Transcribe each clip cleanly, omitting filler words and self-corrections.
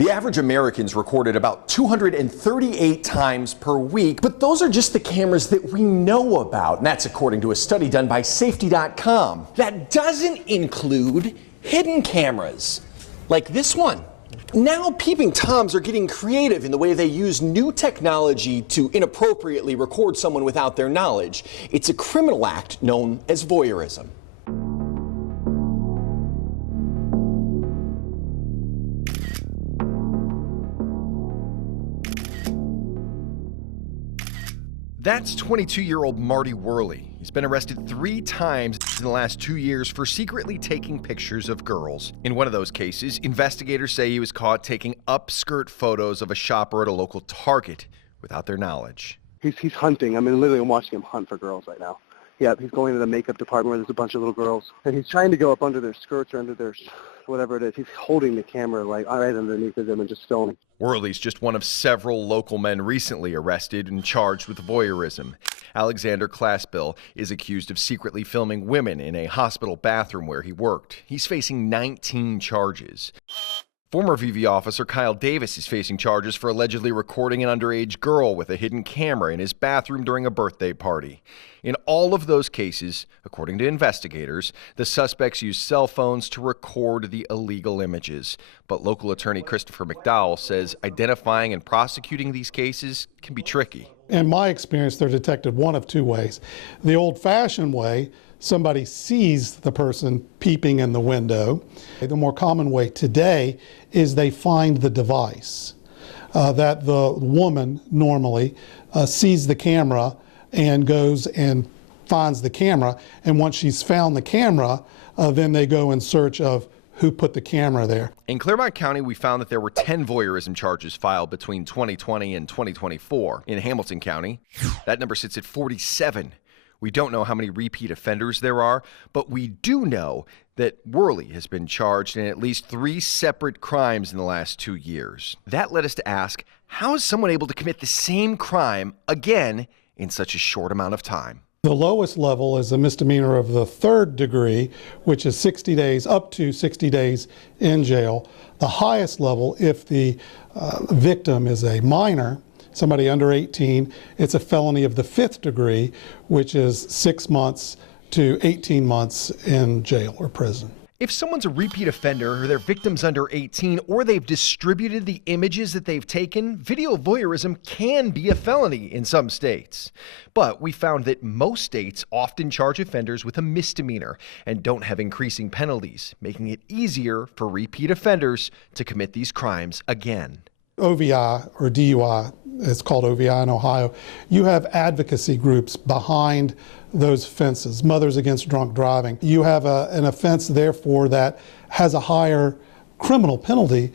The average American's recorded about 238 times per week, but those are just the cameras that we know about, and that's according to a study done by Safety.com. That doesn't include hidden cameras, like this one. Now peeping Toms are getting creative in the way they use new technology to inappropriately record someone without their knowledge. It's a criminal act known as voyeurism. That's 22-year-old Marty Worley. He's been arrested 3 times in the last 2 years for secretly taking pictures of girls. In one of those cases, investigators say he was caught taking upskirt photos of a shopper at a local Target without their knowledge. He's hunting. I mean, literally, I'm watching him hunt for girls right now. Yeah, he's going to the makeup department where there's a bunch of little girls, and he's trying to go up under their skirts or under their whatever it is. He's holding the camera like right underneath them and just filming. Worley's just one of several local men recently arrested and charged with voyeurism. Alexander Classbill is accused of secretly filming women in a hospital bathroom where he worked. He's facing 19 charges. Former VV officer Kyle Davis is facing charges for allegedly recording an underage girl with a hidden camera in his bathroom during a birthday party. In all of those cases, according to investigators, the suspects used cell phones to record the illegal images. But local attorney Christopher McDowell says identifying and prosecuting these cases can be tricky. In my experience, they're detected one of 2 ways. The old-fashioned way, somebody sees the person peeping in the window. The more common way today is they find the device, that the woman normally sees the camera and goes and finds the camera, and once she's found the camera, then they go in search of who put the camera there. In Claremont County, we found that there were 10 voyeurism charges filed between 2020 and 2024. In Hamilton County, that number sits at 47. We don't know how many repeat offenders there are, but we do know that Worley has been charged in at least 3 separate crimes in the last 2 years. That led us to ask, how is someone able to commit the same crime again in such a short amount of time? The lowest level is a misdemeanor of the 3rd degree, which is 60 days, up to 60 days in jail. The highest level, if the victim is a minor, somebody under 18, it's a felony of the 5th degree, which is 6 months to 18 months in jail or prison. If someone's a repeat offender or their victim's under 18 or they've distributed the images that they've taken, video voyeurism can be a felony in some states. But we found that most states often charge offenders with a misdemeanor and don't have increasing penalties, making it easier for repeat offenders to commit these crimes again. OVI or DUI, it's called OVI in Ohio, you have advocacy groups behind those offenses, Mothers Against Drunk Driving. You have an offense, therefore, that has a higher criminal penalty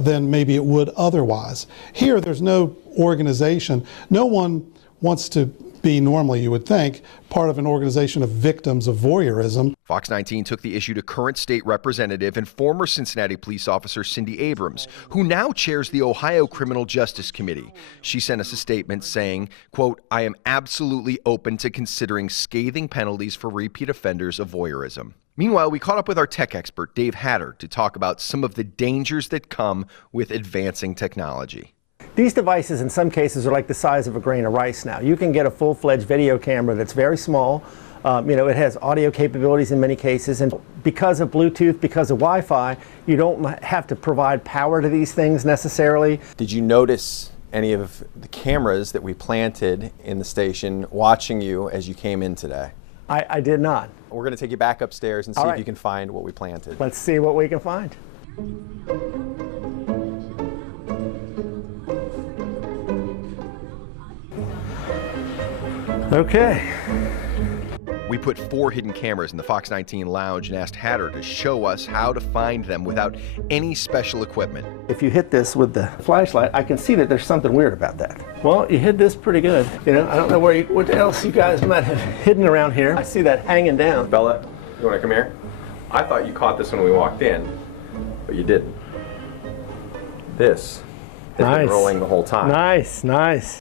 than maybe it would otherwise. Here, there's no organization. No one wants to be, normally you would think, part of an organization of victims of voyeurism. Fox 19 took the issue to current state representative and former Cincinnati police officer Cindy Abrams, who now chairs the Ohio Criminal Justice Committee. She sent us a statement saying, quote, "I am absolutely open to considering scathing penalties for repeat offenders of voyeurism." Meanwhile, we caught up with our tech expert, Dave Hatter, to talk about some of the dangers that come with advancing technology. These devices in some cases are like the size of a grain of rice now. You can get a full-fledged video camera that's very small. It has audio capabilities in many cases, and because of Bluetooth, because of Wi-Fi, you don't have to provide power to these things necessarily. Did you notice any of the cameras that we planted in the station watching you as you came in today? I did not. We're going to take you back upstairs and see if you can find what we planted. Let's see what we can find. Okay. We put 4 hidden cameras in the Fox 19 lounge and asked Hatter to show us how to find them without any special equipment. If you hit this with the flashlight, I can see that there's something weird about that. Well, you hid this pretty good. I don't know what else you guys might have hidden around here. I see that hanging down. Bella, you want to come here? I thought you caught this when we walked in, but you didn't. This has been rolling the whole time. Nice, nice.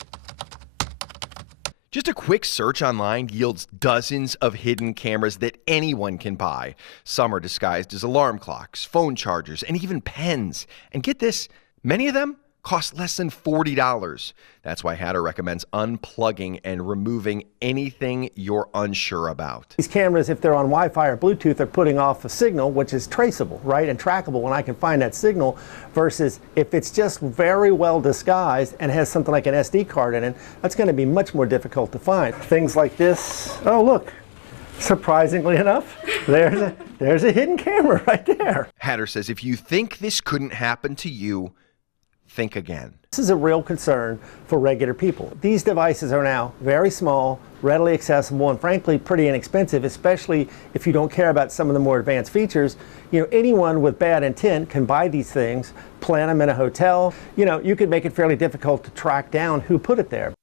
Just a quick search online yields dozens of hidden cameras that anyone can buy. Some are disguised as alarm clocks, phone chargers, and even pens. And get this, Many of them cost less than $40. That's why Hatter recommends unplugging and removing anything you're unsure about. These cameras, if they're on Wi-Fi or Bluetooth, are putting off a signal which is traceable, right, and trackable when I can find that signal, versus if it's just very well disguised and has something like an SD card in it, that's going to be much more difficult to find. Things like this, oh look, surprisingly enough, there's a hidden camera right there. Hatter says if you think this couldn't happen to you, think again. This is a real concern for regular people. These devices are now very small, readily accessible, and frankly pretty inexpensive, especially if you don't care about some of the more advanced features. You know, anyone with bad intent can buy these things, plant them in a hotel. You know, you could make it fairly difficult to track down who put it there.